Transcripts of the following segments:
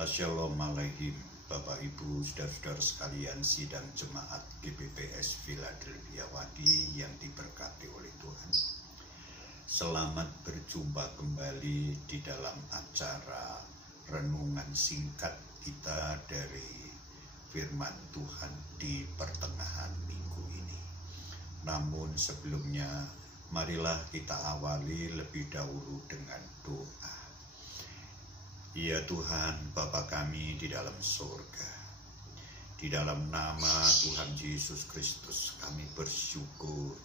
Assalamualaikum Bapak Ibu, saudara-saudara sekalian sidang jemaat GBPS Philadelphia Wadi yang diberkati oleh Tuhan. Selamat berjumpa kembali di dalam acara renungan singkat kita dari firman Tuhan di pertengahan minggu ini. Namun sebelumnya, marilah kita awali lebih dahulu dengan doa. Ya Tuhan, Bapa kami di dalam surga, di dalam nama Tuhan Yesus Kristus kami bersyukur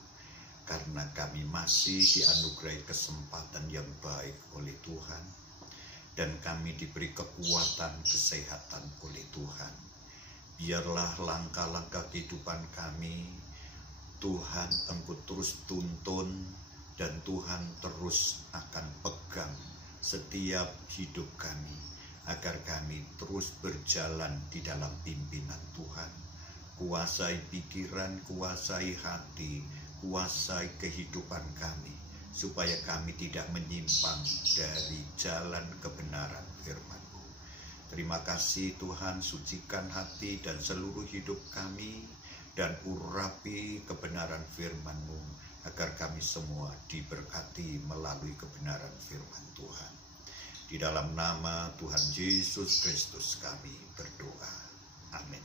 karena kami masih dianugerahi kesempatan yang baik oleh Tuhan, dan kami diberi kekuatan, kesehatan oleh Tuhan. Biarlah langkah-langkah kehidupan kami, Tuhan Engkau terus tuntun, dan Tuhan terus akan pegang setiap hidup kami, agar kami terus berjalan di dalam pimpinan Tuhan. Kuasai pikiran, kuasai hati, kuasai kehidupan kami, supaya kami tidak menyimpang dari jalan kebenaran firman-Mu. Terima kasih Tuhan, sucikan hati dan seluruh hidup kami, dan urapi kebenaran firman-Mu, agar kami semua diberkati melalui kebenaran firman Tuhan. Di dalam nama Tuhan Yesus Kristus kami berdoa. Amin.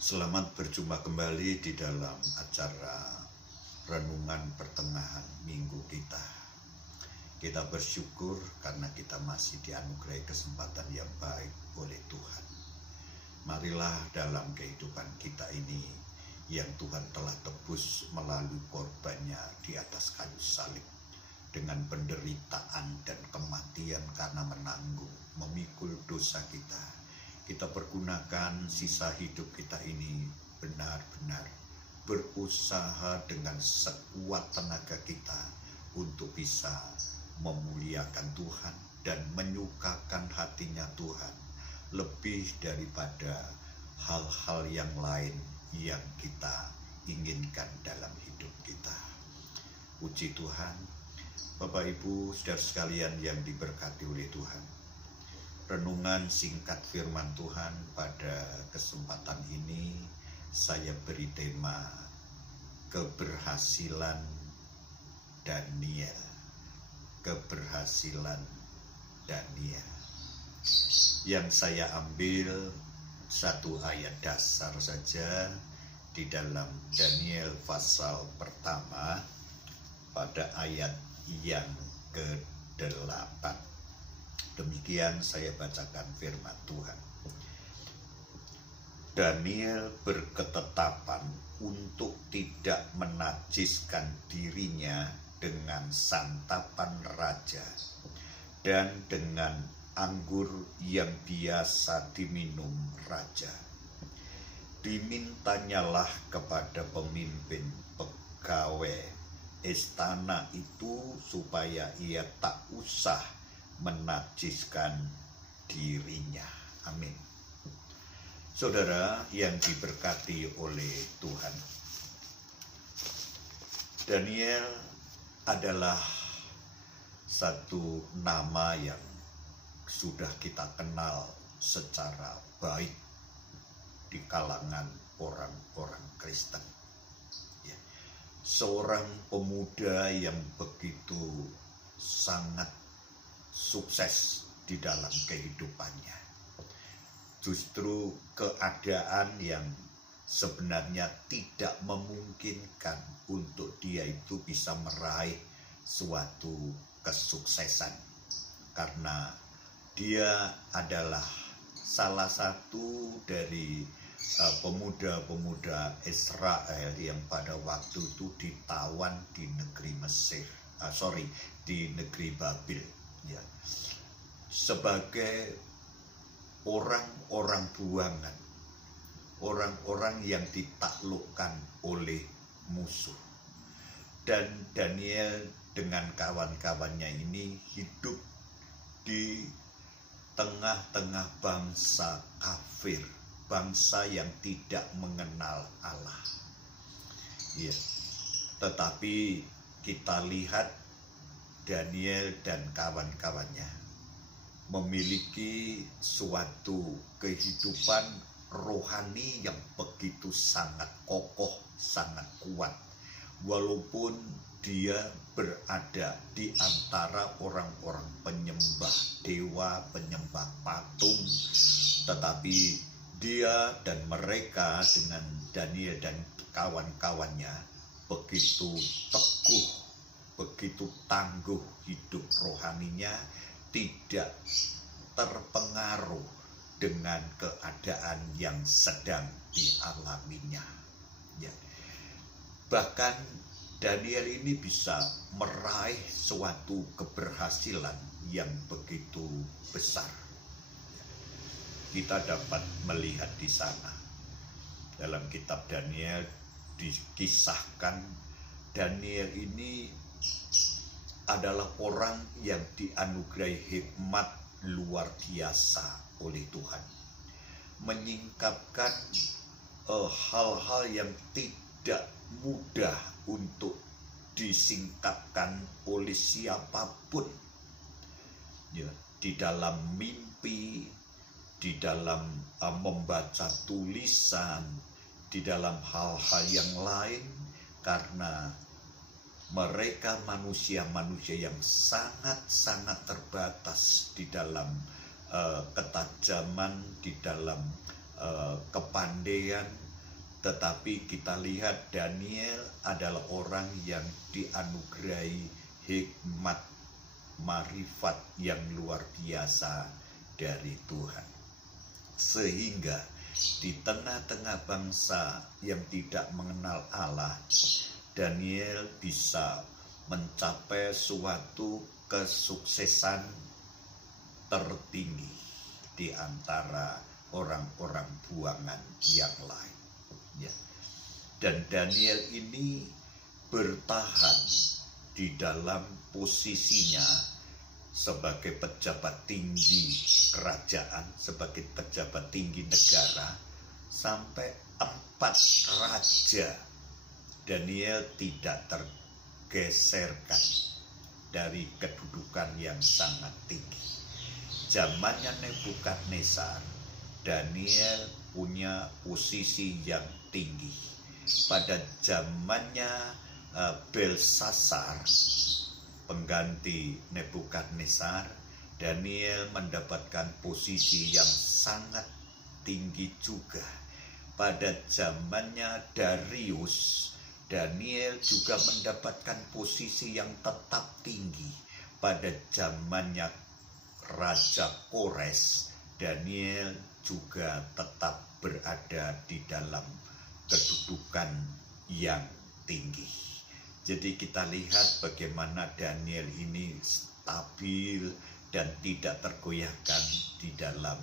Selamat berjumpa kembali di dalam acara renungan pertengahan minggu kita. Kita bersyukur karena kita masih dianugerahi kesempatan yang baik oleh Tuhan. Marilah dalam kehidupan kita ini yang Tuhan telah tebus melalui korbannya di atas kayu salib, dengan penderitaan dan kematian karena menanggung, memikul dosa kita. Kita pergunakan sisa hidup kita ini benar-benar berusaha dengan sekuat tenaga kita untuk bisa memuliakan Tuhan dan menyukakan hatinya Tuhan lebih daripada hal-hal yang lain yang kita inginkan dalam hidup kita. Puji Tuhan. Bapak Ibu saudara sekalian yang diberkati oleh Tuhan, renungan singkat firman Tuhan pada kesempatan ini saya beri tema keberhasilan Daniel. Keberhasilan Daniel. Yang saya ambil satu ayat dasar saja di dalam Daniel pasal pertama pada ayat yang ke-8. Demikian saya bacakan firman Tuhan. Daniel berketetapan untuk tidak menajiskan dirinya dengan santapan raja dan dengan anggur yang biasa diminum raja. Dimintanyalah kepada pemimpin pegawai istana itu supaya ia tak usah menajiskan dirinya. Amin. Saudara yang diberkati oleh Tuhan, Daniel adalah satu nama yang sudah kita kenal secara baik di kalangan orang-orang Kristen. Ya. Seorang pemuda yang begitu sangat sukses di dalam kehidupannya. Justru keadaan yang sebenarnya tidak memungkinkan untuk dia itu bisa meraih suatu kesuksesan, karena dia adalah salah satu dari pemuda-pemuda Israel yang pada waktu itu ditawan di negeri di negeri Babil, ya, sebagai orang-orang buangan, orang-orang yang ditaklukkan oleh musuh. Dan Daniel dengan kawan-kawannya ini hidup di tengah-tengah bangsa kafir, bangsa yang tidak mengenal Allah. Ya. Tetapi kita lihat Daniel dan kawan-kawannya memiliki suatu kehidupan rohani yang begitu sangat kokoh, sangat kuat. Walaupun dia berada di antara orang-orang penyembah dewa, penyembah patung, tetapi dia dan mereka dengan Daniel dan kawan-kawannya begitu teguh, begitu tangguh hidup rohaninya, tidak terpengaruh dengan keadaan yang sedang dialaminya. Ya. Bahkan Daniel ini bisa meraih suatu keberhasilan yang begitu besar. Kita dapat melihat di sana dalam kitab Daniel dikisahkan Daniel ini adalah orang yang dianugerahi hikmat luar biasa oleh Tuhan, menyingkapkan hal-hal yang tidak mudah untuk disingkapkan oleh siapapun. Ya, di dalam mimpi, di dalam membaca tulisan, di dalam hal-hal yang lain, karena mereka manusia-manusia yang sangat-sangat terbatas di dalam ketajaman, di dalam kepandaian. Tetapi kita lihat Daniel adalah orang yang dianugerahi hikmat, marifat yang luar biasa dari Tuhan. Sehingga di tengah-tengah bangsa yang tidak mengenal Allah, Daniel bisa mencapai suatu kesuksesan tertinggi di antara orang-orang buangan yang lain. Ya. Dan Daniel ini bertahan di dalam posisinya sebagai pejabat tinggi kerajaan, sebagai pejabat tinggi negara, sampai 4 raja. Daniel tidak tergeserkan dari kedudukan yang sangat tinggi. Zamannya Nebukadnezar, Daniel punya posisi yang tinggi. Pada zamannya Belsasar, pengganti Nebukadnezar, Daniel mendapatkan posisi yang sangat tinggi juga. Pada zamannya Darius, Daniel juga mendapatkan posisi yang tetap tinggi. Pada zamannya Raja Kores, Daniel juga tetap berada di dalam kedudukan yang tinggi. Jadi kita lihat bagaimana Daniel ini stabil dan tidak tergoyahkan di dalam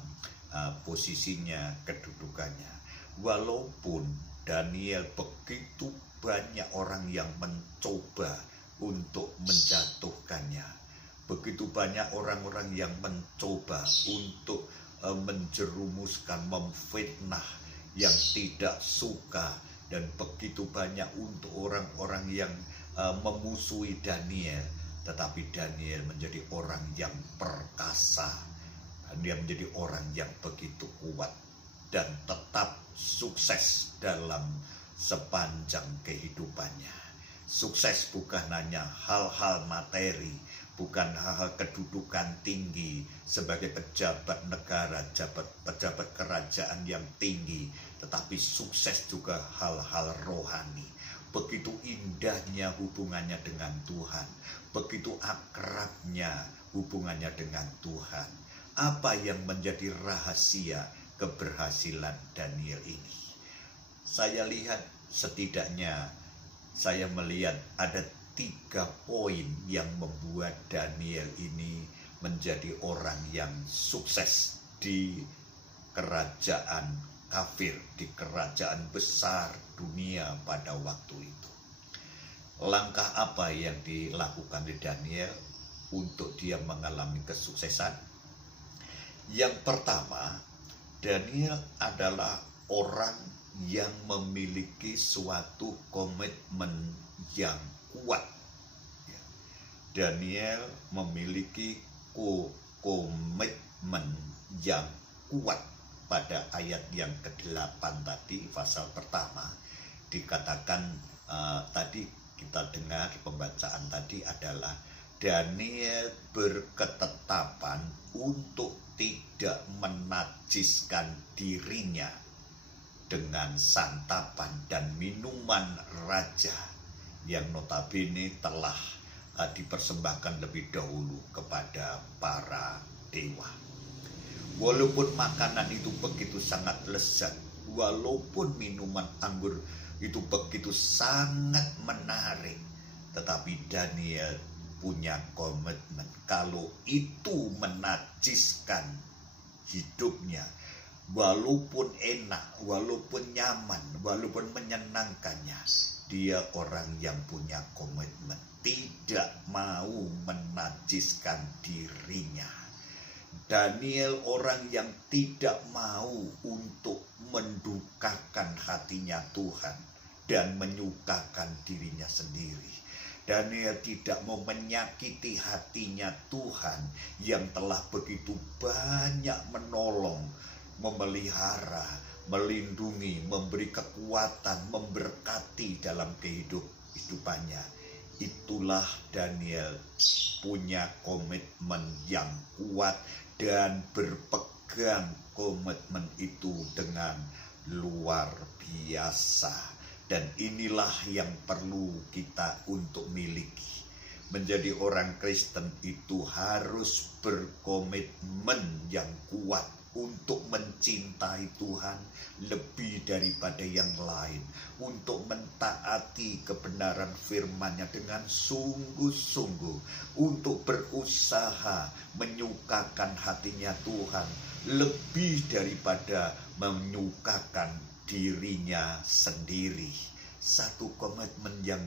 posisinya, kedudukannya. Walaupun Daniel begitu banyak orang yang mencoba untuk menjatuhkannya, begitu banyak orang-orang yang mencoba untuk menjerumuskan, memfitnah, yang tidak suka, dan begitu banyak untuk orang-orang yang memusuhi Daniel. Tetapi Daniel menjadi orang yang perkasa, dia menjadi orang yang begitu kuat dan tetap sukses dalam sepanjang kehidupannya. Sukses bukan hanya hal-hal materi, bukan hal-hal kedudukan tinggi sebagai pejabat negara, pejabat kerajaan yang tinggi, tetapi sukses juga hal-hal rohani. Begitu indahnya hubungannya dengan Tuhan, begitu akrabnya hubungannya dengan Tuhan. Apa yang menjadi rahasia keberhasilan Daniel ini? Saya lihat setidaknya, saya melihat ada 3 poin yang membuat Daniel ini menjadi orang yang sukses di kerajaan kafir, di kerajaan besar dunia pada waktu itu. Langkah apa yang dilakukan di Daniel untuk dia mengalami kesuksesan? Yang pertama, Daniel adalah orang yang memiliki suatu komitmen yang kuat. Daniel memiliki komitmen yang kuat. Pada ayat yang ke-8 tadi, pasal pertama, dikatakan tadi kita dengar pembacaan tadi adalah Daniel berketetapan untuk tidak menajiskan dirinya dengan santapan dan minuman raja yang notabene telah dipersembahkan lebih dahulu kepada para dewa. Walaupun makanan itu begitu sangat lezat, walaupun minuman anggur itu begitu sangat menarik, tetapi Daniel punya komitmen kalau itu menajiskan hidupnya, walaupun enak, walaupun nyaman, walaupun menyenangkannya, dia orang yang punya komitmen, tidak mau menajiskan dirinya. Daniel orang yang tidak mau untuk mendukakan hatinya Tuhan dan menyukakan dirinya sendiri. Daniel tidak mau menyakiti hatinya Tuhan yang telah begitu banyak menolong, memelihara, melindungi, memberi kekuatan, memberkati dalam kehidupannya. Itulah Daniel punya komitmen yang kuat dan berpegang komitmen itu dengan luar biasa. Dan inilah yang perlu kita untuk miliki. Menjadi orang Kristen itu harus berkomitmen yang kuat untuk mencintai Tuhan lebih daripada yang lain, untuk mentaati kebenaran firman-Nya dengan sungguh-sungguh, untuk berusaha menyukakan hatinya Tuhan lebih daripada menyukakan dirinya sendiri. Satu komitmen yang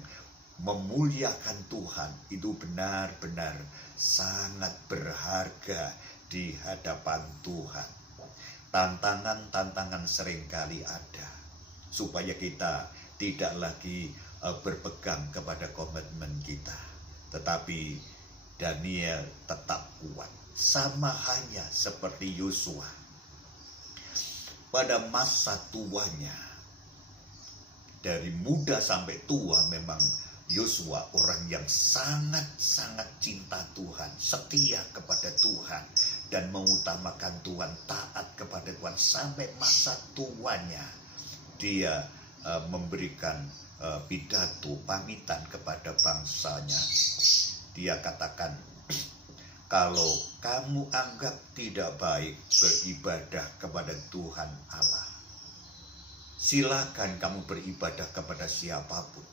memuliakan Tuhan itu benar-benar sangat berharga di hadapan Tuhan. Tantangan-tantangan seringkali ada supaya kita tidak lagi berpegang kepada komitmen kita. Tetapi Daniel tetap kuat, sama hanya seperti Yosua. Pada masa tuanya, dari muda sampai tua, memang Yosua orang yang sangat-sangat cinta Tuhan, setia kepada Tuhan, dan mengutamakan Tuhan, taat kepada Tuhan. Sampai masa tuanya, dia memberikan pidato pamitan kepada bangsanya. Dia katakan, kalau kamu anggap tidak baik beribadah kepada Tuhan Allah, silakan kamu beribadah kepada siapapun,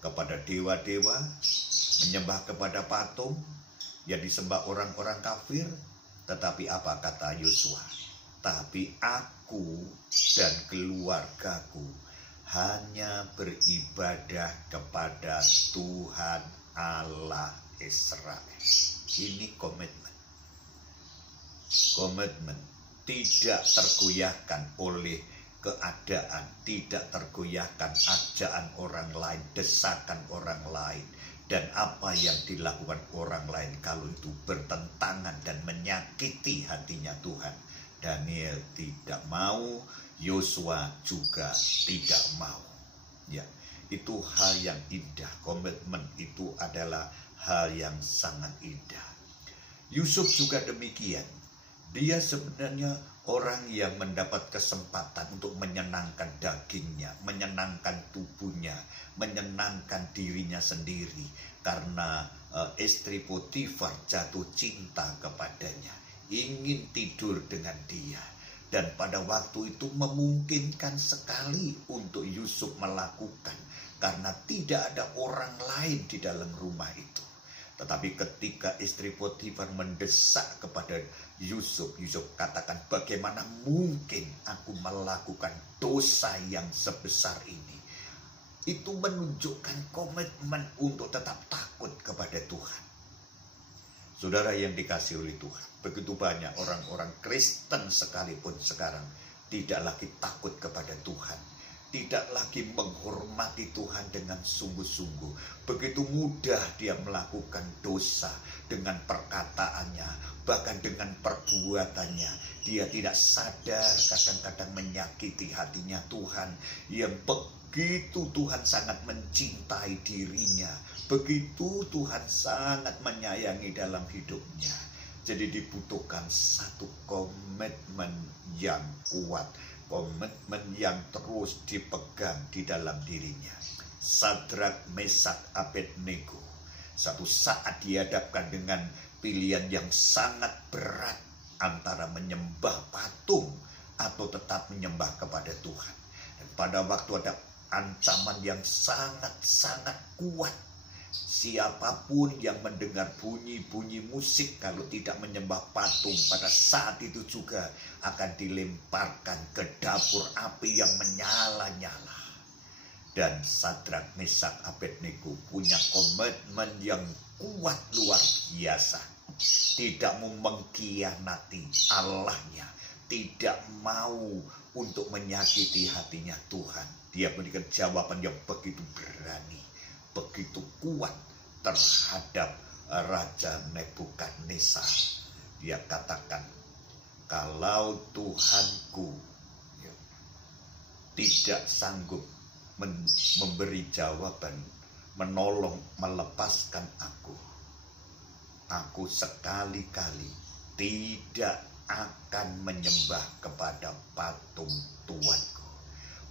kepada dewa-dewa, menyembah kepada patung yang disembah orang-orang kafir. Tetapi apa kata Yosua? Tapi aku dan keluargaku hanya beribadah kepada Tuhan Allah Israel. Ini komitmen. Komitmen tidak tergoyahkan oleh keadaan, tidak tergoyahkan ajaan orang lain, desakan orang lain, dan apa yang dilakukan orang lain kalau itu bertentangan dan menyakiti hatinya Tuhan. Daniel tidak mau, Yosua juga tidak mau. Ya, itu hal yang indah. Komitmen itu adalah hal yang sangat indah. Yusuf juga demikian. Dia sebenarnya orang yang mendapat kesempatan untuk menyenangkan dagingnya, menyenangkan tubuhnya, menyenangkan dirinya sendiri. Karena istri Potifar jatuh cinta kepadanya, ingin tidur dengan dia. Dan pada waktu itu memungkinkan sekali untuk Yusuf melakukan, karena tidak ada orang lain di dalam rumah itu. Tetapi ketika istri Potifar mendesak kepada Yusuf, Yusuf katakan, bagaimana mungkin aku melakukan dosa yang sebesar ini. Itu menunjukkan komitmen untuk tetap takut kepada Tuhan. Saudara yang dikasihi oleh Tuhan, begitu banyak orang-orang Kristen sekalipun sekarang tidak lagi takut kepada Tuhan. tidak lagi menghormati Tuhan dengan sungguh-sungguh. Begitu mudah dia melakukan dosa dengan perkataannya, bahkan dengan perbuatannya. Dia tidak sadar kadang-kadang menyakiti hatinya Tuhan, yang begitu Tuhan sangat mencintai dirinya, begitu Tuhan sangat menyayangi dalam hidupnya. Jadi dibutuhkan satu komitmen yang kuat, komitmen yang terus dipegang di dalam dirinya. Sadrak, Mesak, Abednego satu saat dihadapkan dengan pilihan yang sangat berat antara menyembah patung atau tetap menyembah kepada Tuhan. Dan pada waktu ada ancaman yang sangat-sangat kuat, siapapun yang mendengar bunyi-bunyi musik kalau tidak menyembah patung pada saat itu juga akan dilemparkan ke dapur api yang menyala-nyala. Dan Sadrak, Mesak, Abednego punya komitmen yang kuat luar biasa. Tidak mau mengkhianati Allahnya, tidak mau untuk menyakiti hatinya Tuhan. Dia memberikan jawaban yang begitu berani, begitu kuat terhadap Raja Nebukadnezar. Dia katakan, kalau Tuhanku tidak sanggup memberi jawaban, menolong, melepaskan aku sekali-kali tidak akan menyembah kepada patung Tuanku.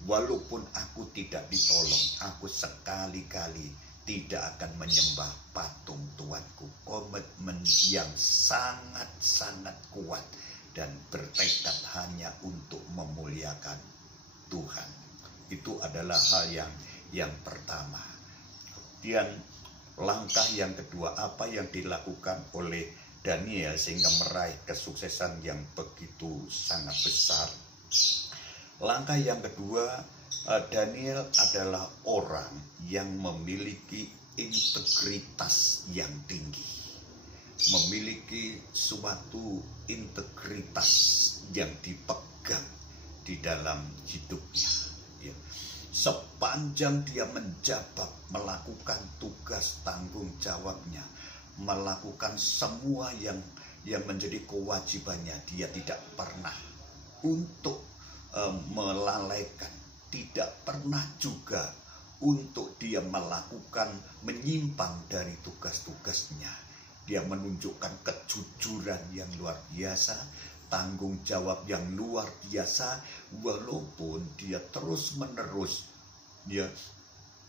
Walaupun aku tidak ditolong, aku sekali-kali tidak akan menyembah patung Tuanku. Komitmen yang sangat-sangat kuat dan bertekad hanya untuk memuliakan Tuhan. Itu adalah hal yang pertama. Kemudian langkah yang kedua, apa yang dilakukan oleh Daniel sehingga meraih kesuksesan yang begitu sangat besar. Langkah yang kedua, Daniel adalah orang yang memiliki integritas yang tinggi. Memiliki suatu integritas yang dipegang di dalam hidupnya. Ya. Sepanjang dia menjabat, melakukan tugas tanggung jawabnya, melakukan semua yang menjadi kewajibannya, dia tidak pernah untuk melalaikan, tidak pernah juga untuk dia melakukan menyimpang dari tugas-tugasnya. Dia menunjukkan kejujuran yang luar biasa, tanggung jawab yang luar biasa, walaupun dia terus-menerus dia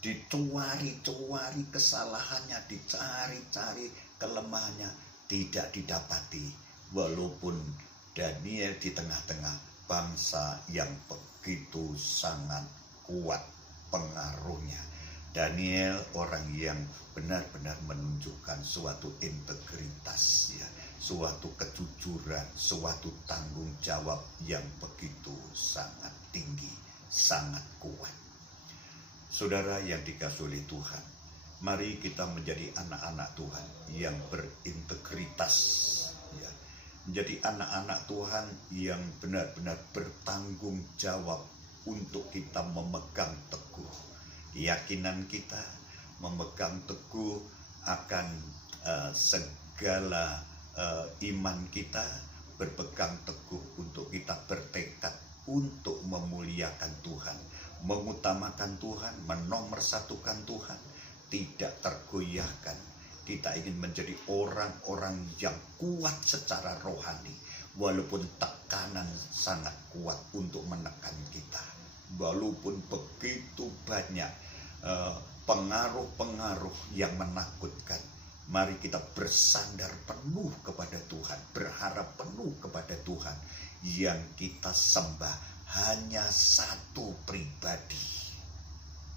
dicari-cari kesalahannya, dicari-cari kelemahannya, tidak didapati. Walaupun Daniel di tengah-tengah bangsa yang begitu sangat kuat pengaruhnya. Daniel orang yang benar-benar menunjukkan suatu integritas, ya, suatu kejujuran, suatu tanggung jawab yang begitu sangat tinggi, sangat kuat. Saudara yang dikasihi oleh Tuhan, mari kita menjadi anak-anak Tuhan yang berintegritas, ya. Menjadi anak-anak Tuhan yang benar-benar bertanggung jawab untuk kita memegang teguh keyakinan kita, memegang teguh akan segala iman kita, berpegang teguh untuk kita bertekad untuk memuliakan Tuhan, mengutamakan Tuhan, menomorsatukan Tuhan, tidak tergoyahkan. Kita ingin menjadi orang-orang yang kuat secara rohani, walaupun tekanan sangat kuat untuk menekan kita. Walaupun begitu banyak pengaruh-pengaruh yang menakutkan, mari kita bersandar penuh kepada Tuhan, berharap penuh kepada Tuhan. Yang kita sembah hanya satu pribadi,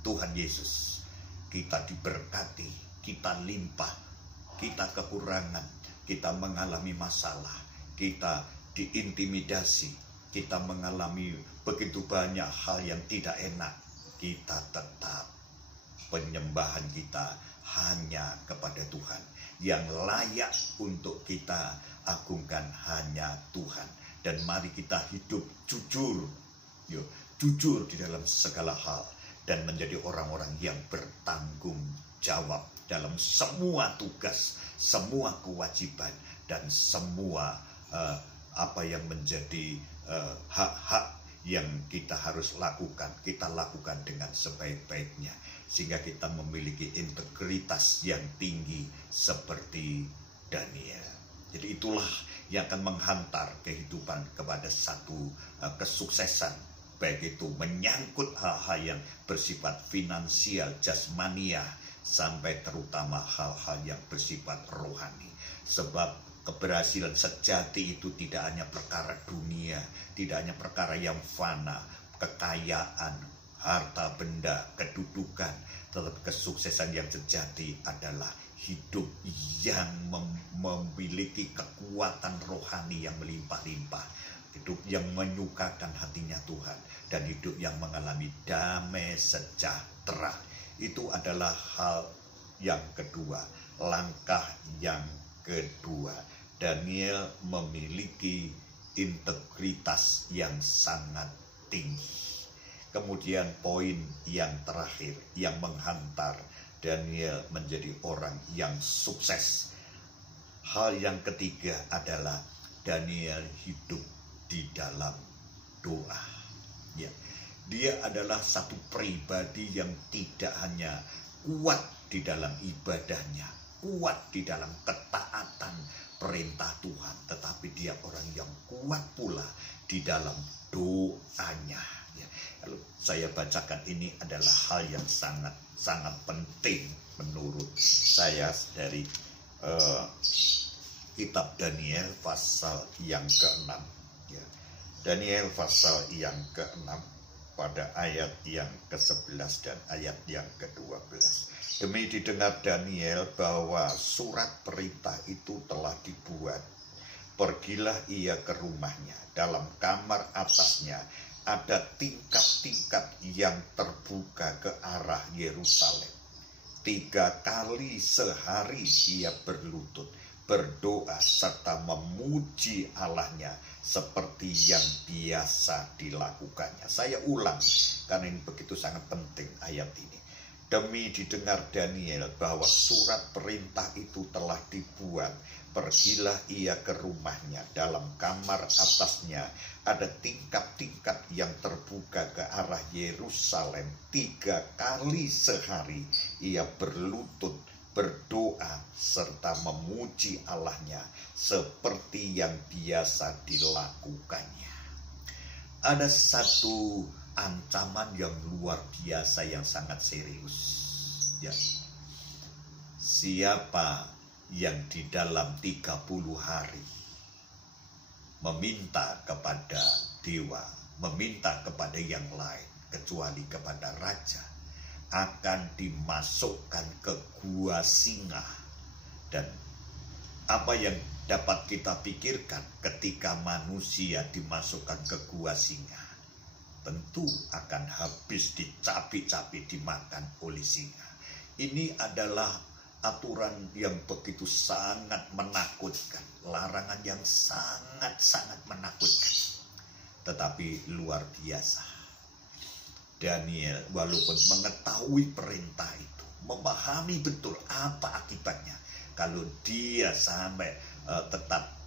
Tuhan Yesus. Kita diberkati, kita limpah, kita kekurangan, kita mengalami masalah, kita diintimidasi, kita mengalami begitu banyak hal yang tidak enak. Kita tetap penyembahan kita hanya kepada Tuhan. Yang layak untuk kita agungkan hanya Tuhan. Dan mari kita hidup jujur, jujur di dalam segala hal, dan menjadi orang-orang yang bertanggung jawab dalam semua tugas, semua kewajiban, dan semua apa yang menjadi hak-hak yang kita harus lakukan, kita lakukan dengan sebaik-baiknya, sehingga kita memiliki integritas yang tinggi seperti Daniel. Jadi itulah yang akan menghantar kehidupan kepada satu kesuksesan, baik itu menyangkut hal-hal yang bersifat finansial, jasmania, sampai terutama hal-hal yang bersifat rohani. Sebab keberhasilan sejati itu tidak hanya perkara dunia, tidak hanya perkara yang fana, kekayaan, harta benda, kedudukan, tetapi kesuksesan yang sejati adalah hidup yang memiliki kekuatan rohani yang melimpah-limpah, hidup yang menyukakan hatinya Tuhan, dan hidup yang mengalami damai sejahtera. Itu adalah hal yang kedua, langkah yang kedua. Daniel memiliki integritas yang sangat tinggi. Kemudian poin yang terakhir yang menghantar Daniel menjadi orang yang sukses. Hal yang ketiga adalah Daniel hidup di dalam doa. Ya, dia adalah satu pribadi yang tidak hanya kuat di dalam ibadahnya, kuat di dalam ketaatan perintah Tuhan, tetapi dia orang yang kuat pula di dalam doanya. Ya, kalau saya bacakan, ini adalah hal yang sangat penting menurut saya dari kitab Daniel pasal yang ke-6. Ya, Daniel pasal yang ke-6 pada ayat yang ke-11 dan ayat yang ke-12. Demi didengar Daniel bahwa surat perintah itu telah dibuat, pergilah ia ke rumahnya. Dalam kamar atasnya ada tingkap-tingkap yang terbuka ke arah Yerusalem. 3 kali sehari ia berlutut, berdoa serta memuji Allahnya seperti yang biasa dilakukannya. Saya ulang karena ini begitu sangat penting ayat ini. Demi didengar Daniel bahwa surat perintah itu telah dibuat, pergilah ia ke rumahnya. Dalam kamar atasnya ada tingkap-tingkap yang terbuka ke arah Yerusalem. 3 kali sehari ia berlutut, berdoa serta memuji Allahnya seperti yang biasa dilakukannya. Ada satu ancaman yang luar biasa yang sangat serius. Ya. Siapa yang di dalam 30 hari meminta kepada dewa, meminta kepada yang lain kecuali kepada raja, akan dimasukkan ke gua singa. Dan apa yang dapat kita pikirkan ketika manusia dimasukkan ke gua singa? Tentu akan habis dicapi-capi, dimakan oleh singa. Ini adalah aturan yang begitu sangat menakutkan, larangan yang sangat-sangat menakutkan, tetapi luar biasa. Daniel walaupun mengetahui perintah itu, memahami betul apa akibatnya kalau dia sampai tetap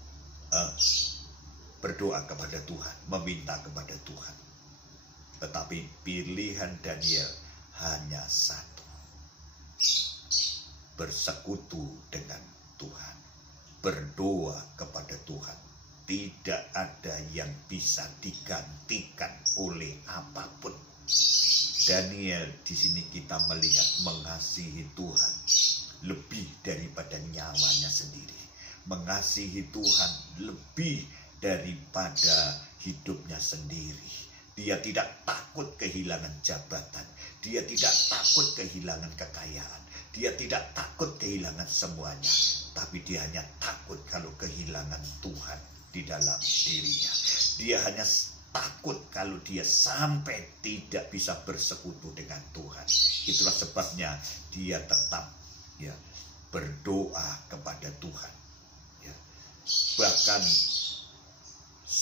berdoa kepada Tuhan, meminta kepada Tuhan. Tetapi pilihan Daniel hanya satu: bersekutu dengan Tuhan, berdoa kepada Tuhan. Tidak ada yang bisa digantikan oleh apapun. Daniel di sini kita melihat mengasihi Tuhan lebih daripada nyawanya sendiri, mengasihi Tuhan lebih daripada hidupnya sendiri. Dia tidak takut kehilangan jabatan, dia tidak takut kehilangan kekayaan, dia tidak takut kehilangan semuanya, tapi dia hanya takut kalau kehilangan Tuhan di dalam dirinya. Dia hanya takut kalau dia sampai tidak bisa bersekutu dengan Tuhan. Itulah sebabnya dia tetap berdoa kepada Tuhan. Bahkan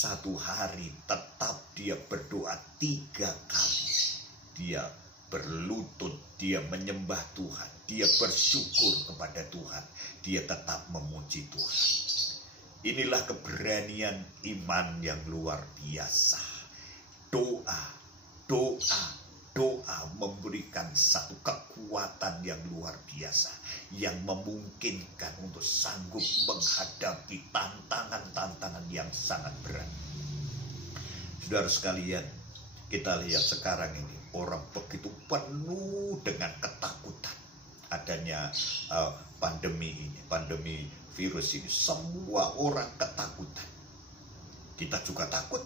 satu hari tetap dia berdoa 3 kali. Dia berlutut, dia menyembah Tuhan, dia bersyukur kepada Tuhan, dia tetap memuji Tuhan. Inilah keberanian iman yang luar biasa. Doa memberikan satu kekuatan yang luar biasa, yang memungkinkan untuk sanggup menghadapi tantangan-tantangan yang sangat berat. Saudara sekalian, kita lihat sekarang ini orang begitu penuh dengan ketakutan adanya pandemi ini, pandemi virus ini. Semua orang ketakutan. Kita juga takut,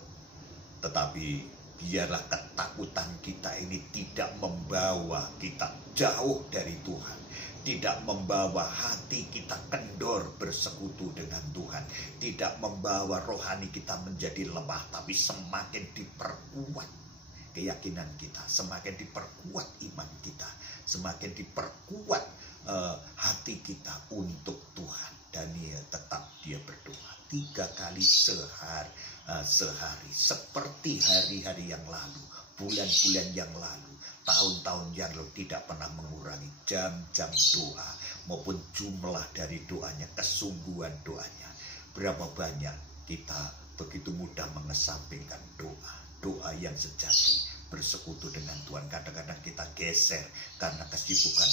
tetapi biarlah ketakutan kita ini tidak membawa kita jauh dari Tuhan, tidak membawa hati kita kendor bersekutu dengan Tuhan, tidak membawa rohani kita menjadi lemah, tapi semakin diperkuat keyakinan kita, semakin diperkuat iman kita, semakin diperkuat hati kita untuk Tuhan. Daniel tetap dia berdoa 3 kali sehari, seperti hari-hari yang lalu, bulan-bulan yang lalu, tahun-tahun yang lalu, tidak pernah mengurangi jam-jam doa maupun jumlah dari doanya, kesungguhan doanya. Berapa banyak kita begitu mudah mengesampingkan doa yang sejati, bersekutu dengan Tuhan. Kadang-kadang kita geser karena kesibukan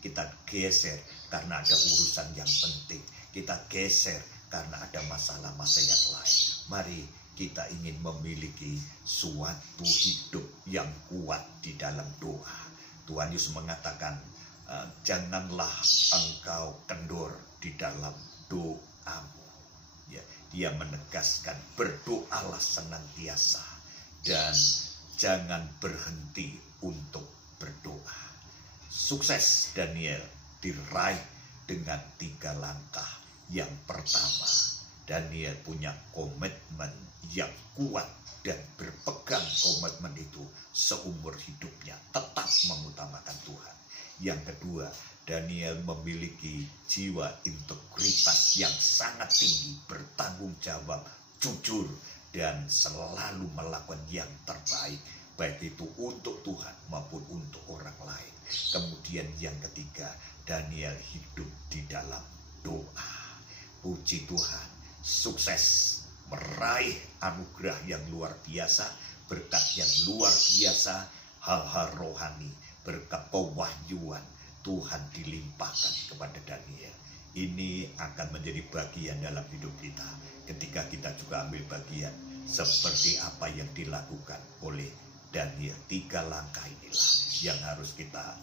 kita geser karena ada urusan yang penting, kita geser karena ada masalah-masalah yang lain. Mari kita ingin memiliki suatu hidup yang kuat di dalam doa. Tuhan Yesus mengatakan, janganlah engkau kendor di dalam doamu. Ya, dia menegaskan berdoalah senantiasa dan jangan berhenti untuk berdoa. Sukses Daniel diraih dengan 3 langkah. Yang pertama, Daniel punya komitmen yang kuat dan berpegang komitmen itu seumur hidupnya, tetap mengutamakan Tuhan. Yang kedua, Daniel memiliki jiwa integritas yang sangat tinggi, bertanggung jawab, jujur, dan selalu melakukan yang terbaik, baik itu untuk Tuhan maupun untuk orang lain. Kemudian yang ketiga, Daniel hidup di dalam doa. Puji Tuhan, sukses meraih anugerah yang luar biasa, berkat yang luar biasa, hal-hal rohani, berkat pewahyuan Tuhan dilimpahkan kepada Daniel. Ini akan menjadi bagian dalam hidup kita ketika kita juga ambil bagian seperti apa yang dilakukan oleh Daniel. 3 langkah inilah yang harus kita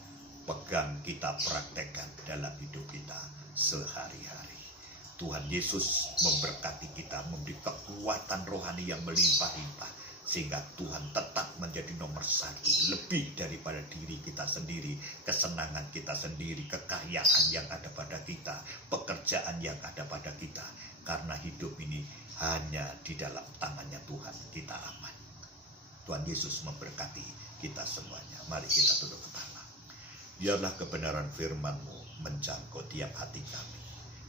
pegang, kita praktekkan dalam hidup kita sehari-hari. Tuhan Yesus memberkati kita, memberi kekuatan rohani yang melimpah-limpah, sehingga Tuhan tetap menjadi nomor 1, lebih daripada diri kita sendiri, kesenangan kita sendiri, kekayaan yang ada pada kita, pekerjaan yang ada pada kita. Karena hidup ini hanya di dalam tangannya Tuhan, kita aman. Tuhan Yesus memberkati kita semuanya. Mari kita tunduk kepala. Biarlah kebenaran firman-Mu menjangkau tiap hati kami,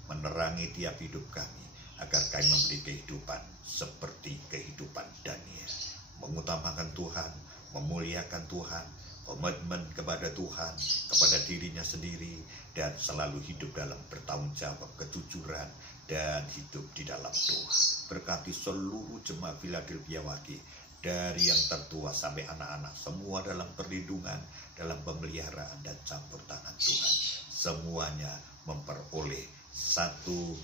menerangi tiap hidup kami, agar kami memberi kehidupan seperti kehidupan Daniel. Mengutamakan Tuhan, memuliakan Tuhan, komitmen kepada Tuhan, kepada dirinya sendiri, dan selalu hidup dalam bertanggung jawab, kejujuran, dan hidup di dalam doa. Berkati seluruh jemaat Philadelphia Wage, dari yang tertua sampai anak-anak, semua dalam perlindungan, dalam pemeliharaan dan campur tangan Tuhan. Semuanya memperoleh satu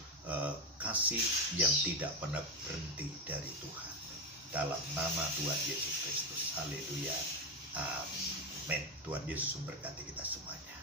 kasih yang tidak pernah berhenti dari Tuhan. Dalam nama Tuhan Yesus Kristus. Haleluya. Amin. Tuhan Yesus memberkati kita semuanya.